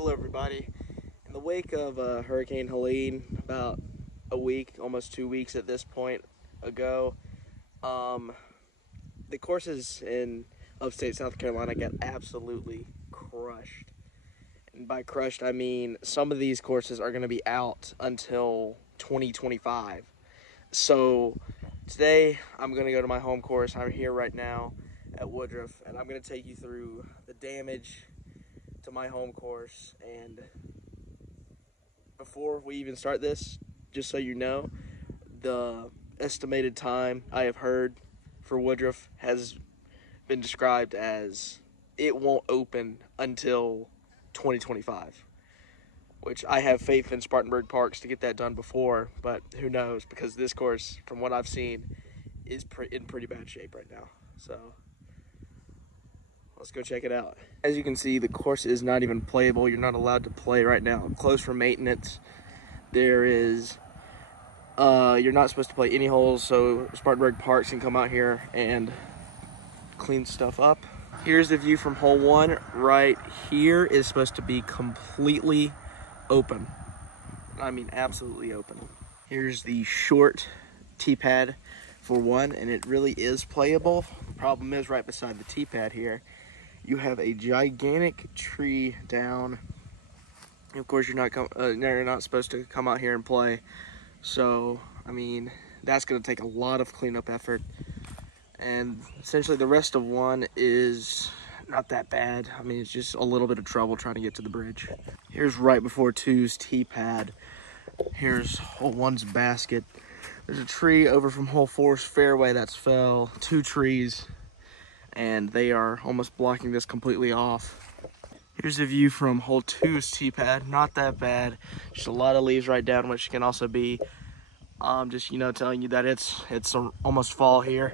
Hello everybody. In the wake of Hurricane Helene, about a week, almost 2 weeks at this point ago, the courses in upstate South Carolina got absolutely crushed. And by crushed, I mean some of these courses are going to be out until 2025. So today I'm going to go to my home course. I'm here right now at Woodruff, and I'm going to take you through the damage to my home course. And before we even start this, just so you know, the estimated time I have heard for Woodruff has been described as it won't open until 2025, which I have faith in Spartanburg Parks to get that done before, but who knows, because this course, from what I've seen, is in pretty bad shape right now. So let's go check it out. As you can see, the course is not even playable. You're not allowed to play right now. Closed for maintenance. There is, you're not supposed to play any holes, so Spartanburg Parks can come out here and clean stuff up. Here's the view from hole 1. Right here is supposed to be completely open. I mean, absolutely open. Here's the short tee pad for 1, and it really is playable. The problem is right beside the tee pad here, you have a gigantic tree down. Of course, you're not supposed to come out here and play. So, I mean, that's going to take a lot of cleanup effort. And essentially, the rest of 1 is not that bad. I mean, it's just a little bit of trouble trying to get to the bridge. Here's right before 2's tee pad. Here's hole 1's basket. There's a tree over from hole 4's fairway that's fell. 2 trees, and they are almost blocking this completely off. Here's a view from hole 2's tee pad. Not that bad. Just a lot of leaves right down, which can also be just, telling you that it's almost fall here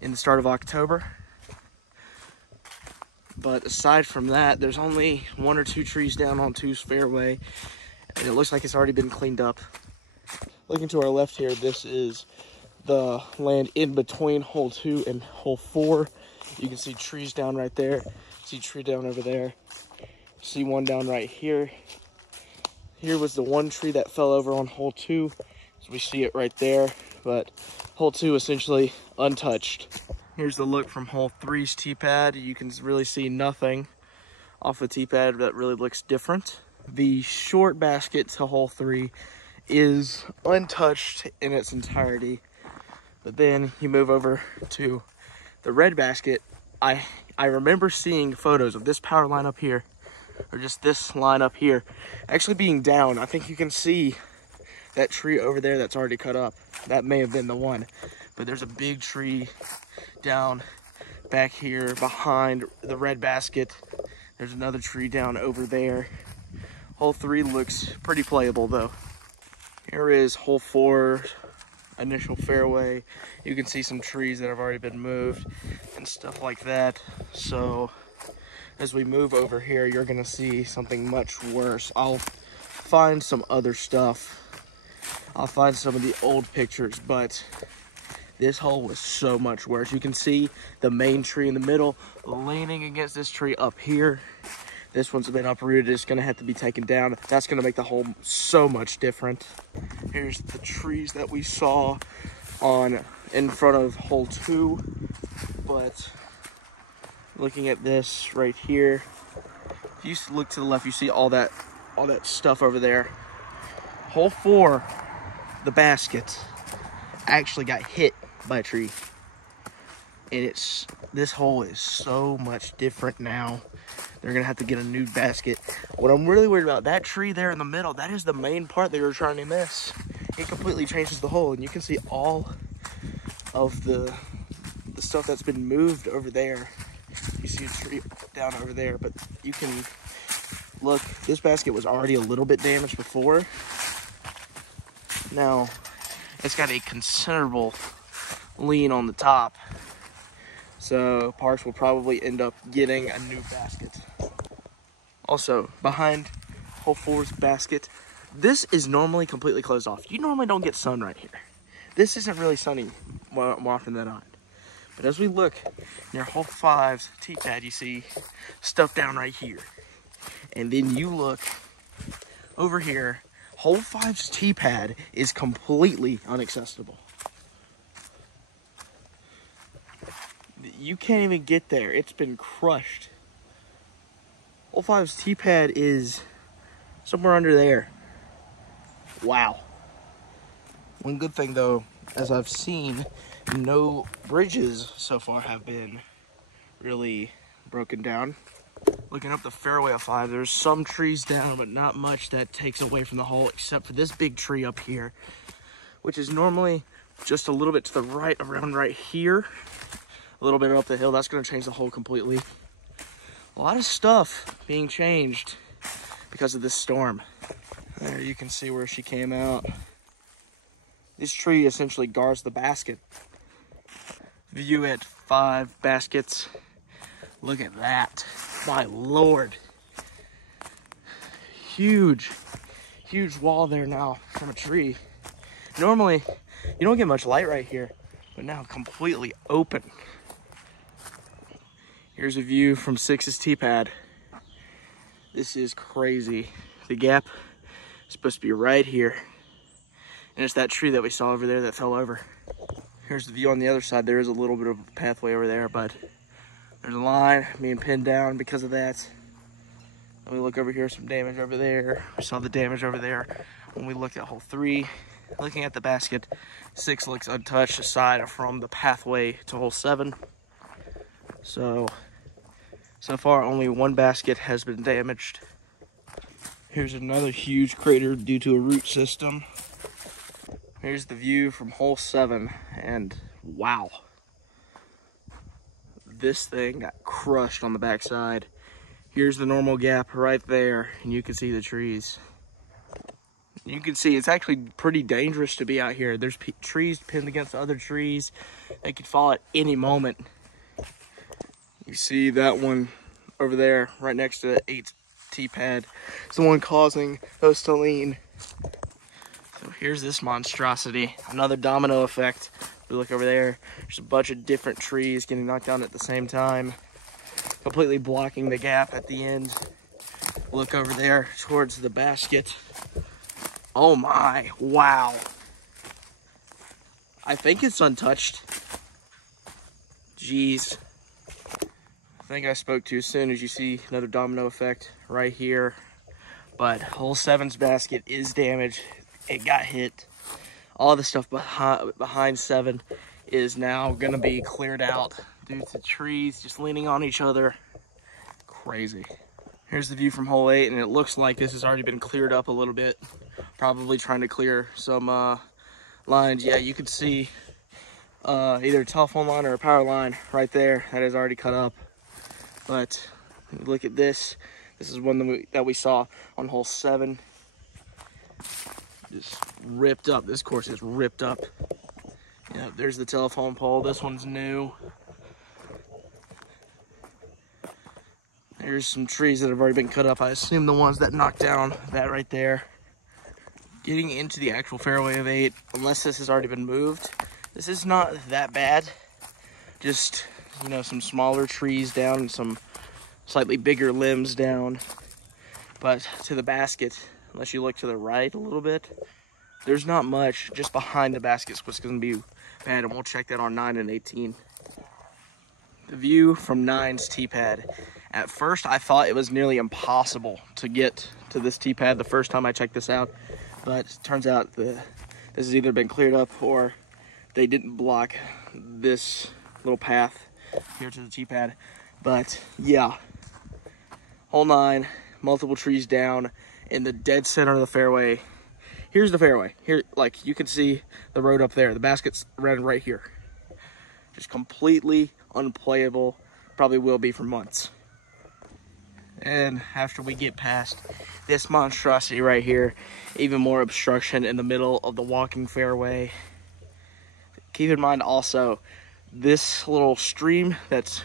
in the start of October. But aside from that, there's only 1 or 2 trees down on 2's fairway, and it looks like it's already been cleaned up. Looking to our left here, this is the land in between hole 2 and hole 4. You can see trees down right there. See a tree down over there. See one down right here. Here was the one tree that fell over on hole 2. So we see it right there, but hole 2 essentially untouched. Here's the look from hole 3's tee pad. You can really see nothing off the tee pad that really looks different. The short basket to hole 3 is untouched in its entirety. But then you move over to the red basket. I remember seeing photos of this power line up here, or just this line up here, actually being down. I think you can see that tree over there that's already cut up. That may have been the one. But there's a big tree down back here behind the red basket. There's another tree down over there. Hole 3 looks pretty playable though. Here is hole 4, initial fairway. You can see some trees that have already been moved and stuff like that. So as we move over here, you're gonna see something much worse. I'll find some other stuff. I'll find some of the old pictures, but this hole was so much worse. You can see the main tree in the middle leaning against this tree up here. This one's been uprooted. It's gonna have to be taken down. That's gonna make the hole so much different. Here's the trees that we saw in front of hole 2. But looking at this right here, if you look to the left, you see all that stuff over there. Hole 4, the basket, actually got hit by a tree. And this hole is so much different now. They're gonna have to get a new basket. What I'm really worried about, that tree there in the middle, that is the main part they were trying to miss. It completely changes the hole, and you can see all of the stuff that's been moved over there. You see a tree down over there, but you can look, this basket was already a little bit damaged before. Now, it's got a considerable lean on the top. So Parks will probably end up getting a new basket. Also, behind hole 4's basket, this is normally completely closed off. You normally don't get sun right here. This isn't really sunny more often than not. But as we look near hole 5's tee pad, you see stuff down right here. And then you look over here, hole 5's tee pad is completely inaccessible. You can't even get there. It's been crushed. Hole 5's tee pad is somewhere under there. Wow. One good thing though, as I've seen, no bridges so far have been really broken down. Looking up the fairway of 5, there's some trees down, but not much that takes away from the hole, except for this big tree up here, which is normally just a little bit to the right, around right here, a little bit up the hill. That's going to change the hole completely. A lot of stuff being changed because of this storm. There you can see where she came out. This tree essentially guards the basket. View at 5 baskets. Look at that. My Lord. Huge, huge wall there now from a tree. Normally, you don't get much light right here, but now completely open. Here's a view from 6's tee pad. This is crazy. The gap is supposed to be right here. And it's that tree that we saw over there that fell over. Here's the view on the other side. There is a little bit of a pathway over there, but there's a line being pinned down because of that. And we look over here, some damage over there. We saw the damage over there when we looked at hole 3. Looking at the basket, 6 looks untouched aside from the pathway to hole 7. So far only 1 basket has been damaged. Here's another huge crater due to a root system. Here's the view from hole 7, and wow. This thing got crushed on the backside. Here's the normal gap right there, and you can see the trees. You can see it's actually pretty dangerous to be out here. There's trees pinned against other trees. They could fall at any moment. You see that one over there, right next to the 8 tee pad. It's the one causing Helene. So here's this monstrosity, another domino effect. We look over there, there's a bunch of different trees getting knocked down at the same time, completely blocking the gap at the end. Look over there towards the basket. Oh my, wow. I think it's untouched. Jeez. I think I spoke too soon. As you see, another domino effect right here. But hole 7's basket is damaged. It got hit. All the stuff behind 7 is now gonna be cleared out due to trees just leaning on each other. Crazy. Here's the view from hole 8, and it looks like this has already been cleared up a little bit. Probably trying to clear some lines. Yeah, you could see either a telephone line or a power line right there that is already cut up. But look at this. This is one that we saw on hole 7. Just ripped up. This course is ripped up. Yeah, there's the telephone pole. This one's new. There's some trees that have already been cut up. I assume the ones that knocked down that right there. Getting into the actual fairway of 8, unless this has already been moved, this is not that bad. Just, you know, some smaller trees down and some slightly bigger limbs down. But to the basket, unless you look to the right a little bit, there's not much. Just behind the basket's what's going to be bad, and we'll check that on 9 and 18. The view from 9's tee pad. At first, I thought it was nearly impossible to get to this tee pad the first time I checked this out, but it turns out this has either been cleared up or they didn't block this little path here to the tee pad. But yeah, hole 9, multiple trees down in the dead center of the fairway. Here's the fairway. Here, like, you can see the road up there. The basket's running right here. Just completely unplayable. Probably will be for months. And after we get past this monstrosity right here, even more obstruction in the middle of the walking fairway. Keep in mind also, this little stream that's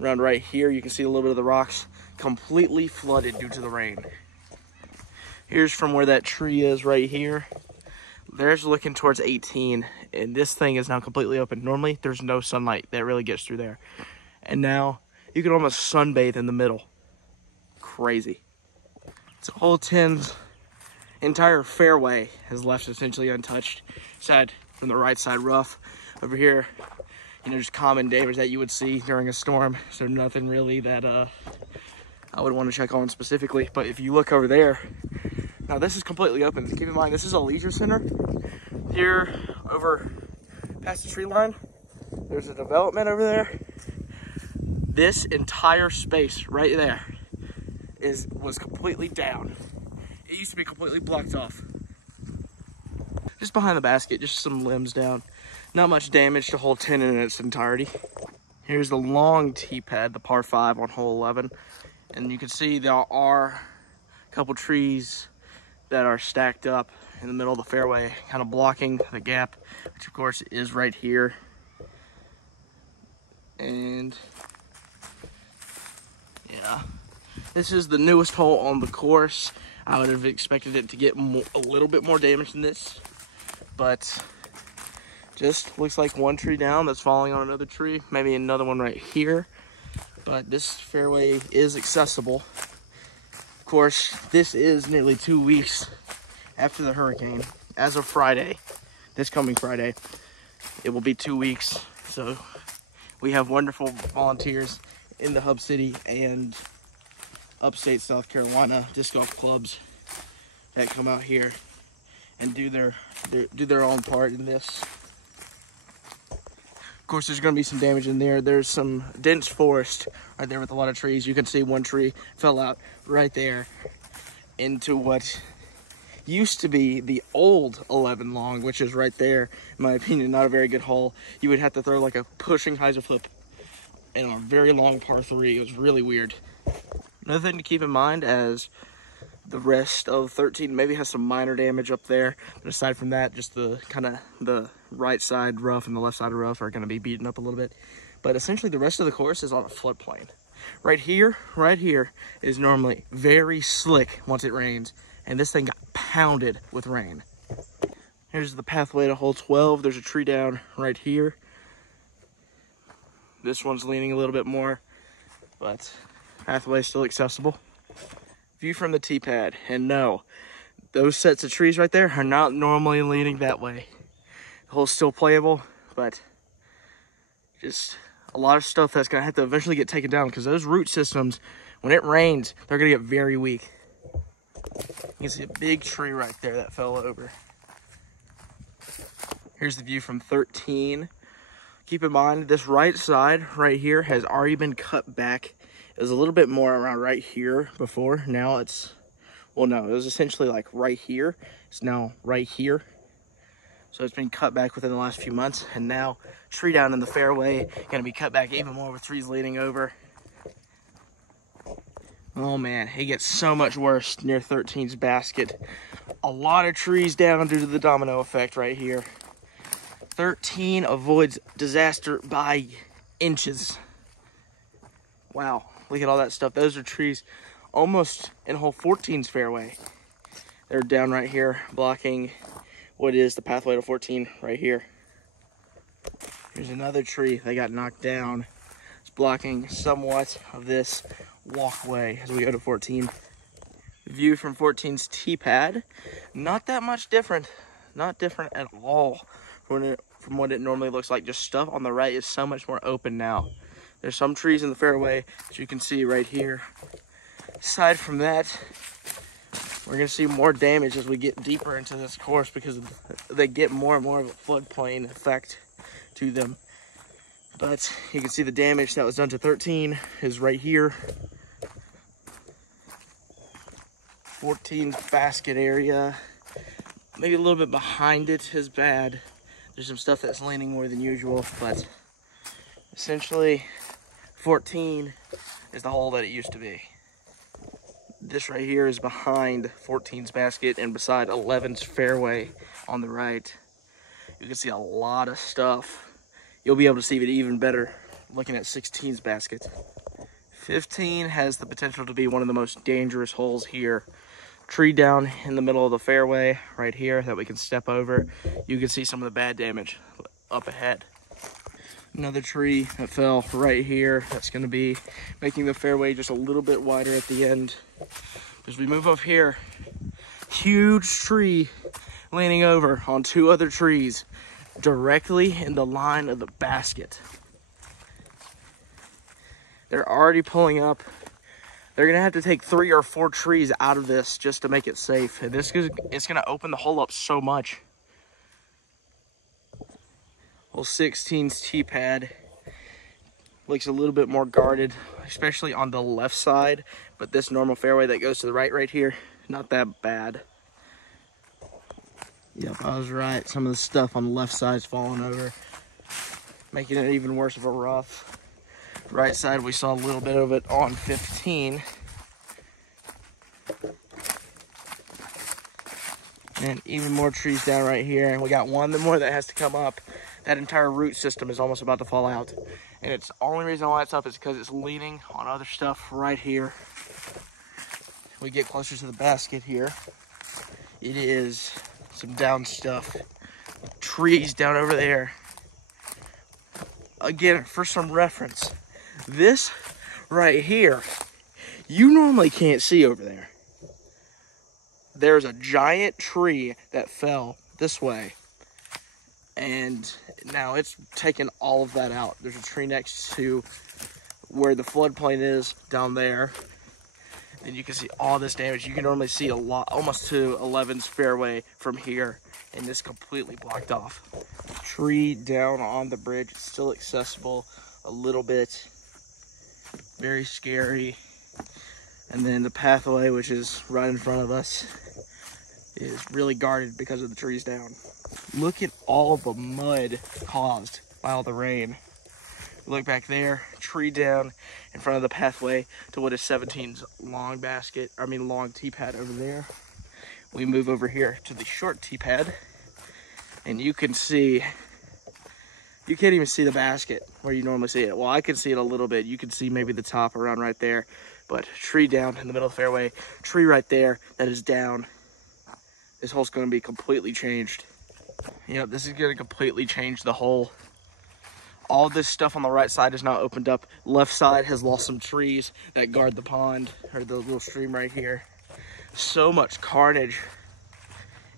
around right here, you can see a little bit of the rocks, completely flooded due to the rain. Here's from where that tree is right here. There's looking towards 18, and this thing is now completely open. Normally, there's no sunlight that really gets through there. And now, you can almost sunbathe in the middle. Crazy. So hole 10's entire fairway is left essentially untouched. Aside from the right side rough over here, you know, just common damage that you would see during a storm. So nothing really that I would want to check on specifically. But if you look over there, now this is completely open. Keep in mind, this is a leisure center. Here, over past the tree line, there's a development over there. This entire space right there was completely down. It used to be completely blocked off. Just behind the basket, just some limbs down. Not much damage to hole 10 in its entirety. Here's the long tee pad, the par 5 on hole 11. And you can see there are a couple trees that are stacked up in the middle of the fairway, kind of blocking the gap, which of course is right here. And yeah, this is the newest hole on the course. I would have expected it to get a little bit more damage than this, but just looks like one tree down that's falling on another tree, maybe another one right here. But this fairway is accessible. Of course, this is nearly 2 weeks after the hurricane. As of Friday, this coming Friday, it will be 2 weeks. So we have wonderful volunteers in the Hub City and upstate South Carolina disc golf clubs that come out here and do their own part in this. Of course, there's going to be some damage in there. There's some dense forest right there with a lot of trees. You can see one tree fell out right there into what used to be the old 11 long, which is right there. In my opinion, not a very good hole. You would have to throw like a pushing hyzer flip in a very long par 3. It was really weird. Another thing to keep in mind, as the rest of 13 maybe has some minor damage up there, but aside from that, just the kind of the right side rough and the left side of rough are going to be beaten up a little bit. But essentially the rest of the course is on a floodplain. Right here is normally very slick once it rains, and this thing got pounded with rain. Here's the pathway to hole 12. There's a tree down right here. This one's leaning a little bit more, but pathway is still accessible. View from the tee pad, and no, those sets of trees right there are not normally leaning that way. The hole's still playable, but just a lot of stuff that's gonna have to eventually get taken down, because those root systems, when it rains, they're gonna get very weak. You can see a big tree right there that fell over. Here's the view from 13. Keep in mind, this right side right here has already been cut back. It was a little bit more around right here before. Now it's, well, no, it was essentially like right here. It's now right here. So it's been cut back within the last few months. And now tree down in the fairway, gonna be cut back even more with trees leaning over. Oh man, it gets so much worse near 13's basket. A lot of trees down due to the domino effect right here. 13 avoids disaster by inches. Wow, look at all that stuff. Those are trees almost in hole 14's fairway. They're down right here, blocking what is the pathway to 14 right here. Here's another tree that got knocked down. It's blocking somewhat of this walkway as we go to 14. View from 14's tee pad, not that much different. Not different at all from what it normally looks like. Just stuff on the right is so much more open now. There's some trees in the fairway, as you can see right here. Aside from that, we're gonna see more damage as we get deeper into this course, because they get more and more of a floodplain effect to them. But you can see the damage that was done to 13 is right here. 14's basket area, maybe a little bit behind it is bad. There's some stuff that's leaning more than usual, but essentially 14 is the hole that it used to be. This right here is behind 14's basket and beside 11's fairway on the right. You can see a lot of stuff. You'll be able to see it even better looking at 16's basket. 15 has the potential to be one of the most dangerous holes here. Tree down in the middle of the fairway right here that we can step over. You can see some of the bad damage up ahead. Another tree that fell right here. That's going to be making the fairway just a little bit wider at the end. As we move up here, huge tree leaning over on two other trees directly in the line of the basket. They're already pulling up. They're gonna have to take 3 or 4 trees out of this just to make it safe. And it's gonna open the hole up so much. Hole 16's tee pad looks a little bit more guarded, especially on the left side. But this normal fairway that goes to the right here, not that bad. Yep, I was right. Some of the stuff on the left side's falling over, making it even worse of a rough. Right side, we saw a little bit of it on 15. And even more trees down right here. And we got one more that has to come up. That entire root system is almost about to fall out. And it's the only reason why it's up is because it's leaning on other stuff right here. We get closer to the basket here. It is some down stuff. Trees down over there. Again, for some reference, this right here, you normally can't see over there. There's a giant tree that fell this way, and now it's taken all of that out. There's a tree next to where the floodplain is down there, and you can see all this damage. You can normally see a lot, almost to 11's fairway from here, and this completely blocked off. Tree down on the bridge, it's still accessible a little bit. Very scary. And then the pathway, which is right in front of us, is really guarded because of the trees down. Look at all the mud caused by all the rain. Look back there, tree down in front of the pathway to what is 17's long tee pad over there. We move over here to the short tee pad, and you can see, you can't even see the basket where you normally see it. Well, I can see it a little bit. You can see maybe the top around right there, but tree down in the middle of the fairway, tree right there that is down. This hole's going to be completely changed. Yep, this is going to completely change the hole. All this stuff on the right side is now opened up. Left side has lost some trees that guard the pond, or the little stream right here. So much carnage.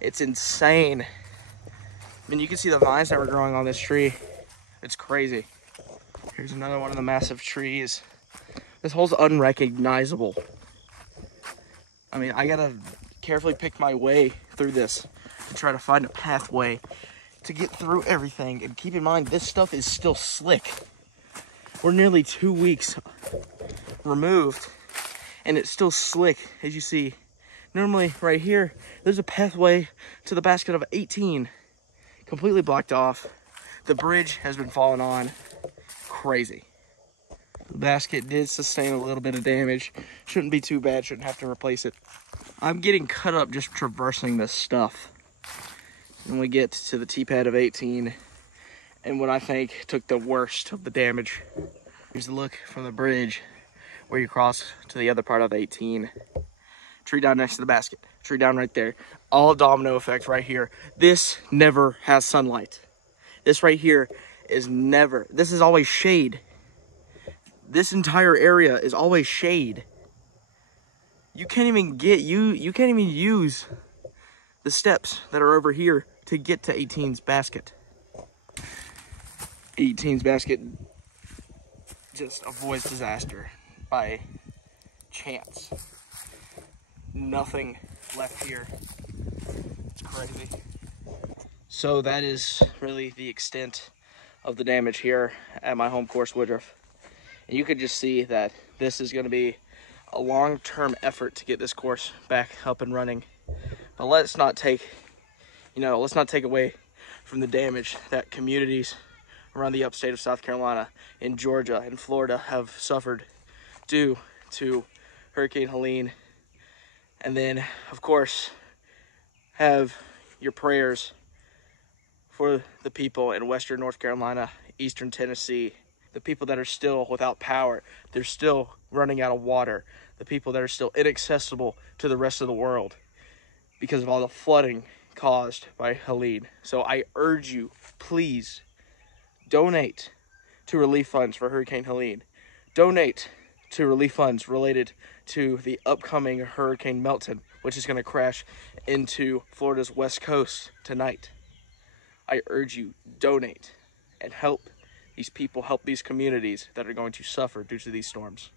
It's insane. I mean, you can see the vines that were growing on this tree. It's crazy. Here's another one of the massive trees. This hole's unrecognizable. I mean, I gotta carefully pick my way through this and try to find a pathway to get through everything. And keep in mind, this stuff is still slick. We're nearly 2 weeks removed, and it's still slick, as you see. Normally, right here, there's a pathway to the basket of 18. Completely blocked off. The bridge has been falling on. Crazy. The basket did sustain a little bit of damage. Shouldn't be too bad, shouldn't have to replace it. I'm getting cut up just traversing this stuff. And we get to the tee pad of 18, and what I think took the worst of the damage. Here's a look from the bridge where you cross to the other part of 18. Tree down next to the basket. Tree down right there. All domino effect right here. This never has sunlight. This right here is never, this is always shade. This entire area is always shade. You can't even get, you can't even use the steps that are over here to get to 18's basket. 18's basket just avoids disaster by chance. Nothing left here. It's crazy. So that is really the extent of the damage here at my home course, Woodruff. And you can just see that this is going to be a long-term effort to get this course back up and running. But let's not take away from the damage that communities around the upstate of South Carolina, in Georgia, and Florida have suffered due to Hurricane Helene. And then, of course, have your prayers for the people in Western North Carolina, Eastern Tennessee, the people that are still without power, they're still running out of water, the people that are still inaccessible to the rest of the world because of all the flooding caused by Helene. So I urge you, please donate to relief funds for Hurricane Helene. Donate to relief funds related to the upcoming Hurricane Milton, which is going to crash into Florida's west coast tonight. I urge you, donate and help these people, help these communities that are going to suffer due to these storms.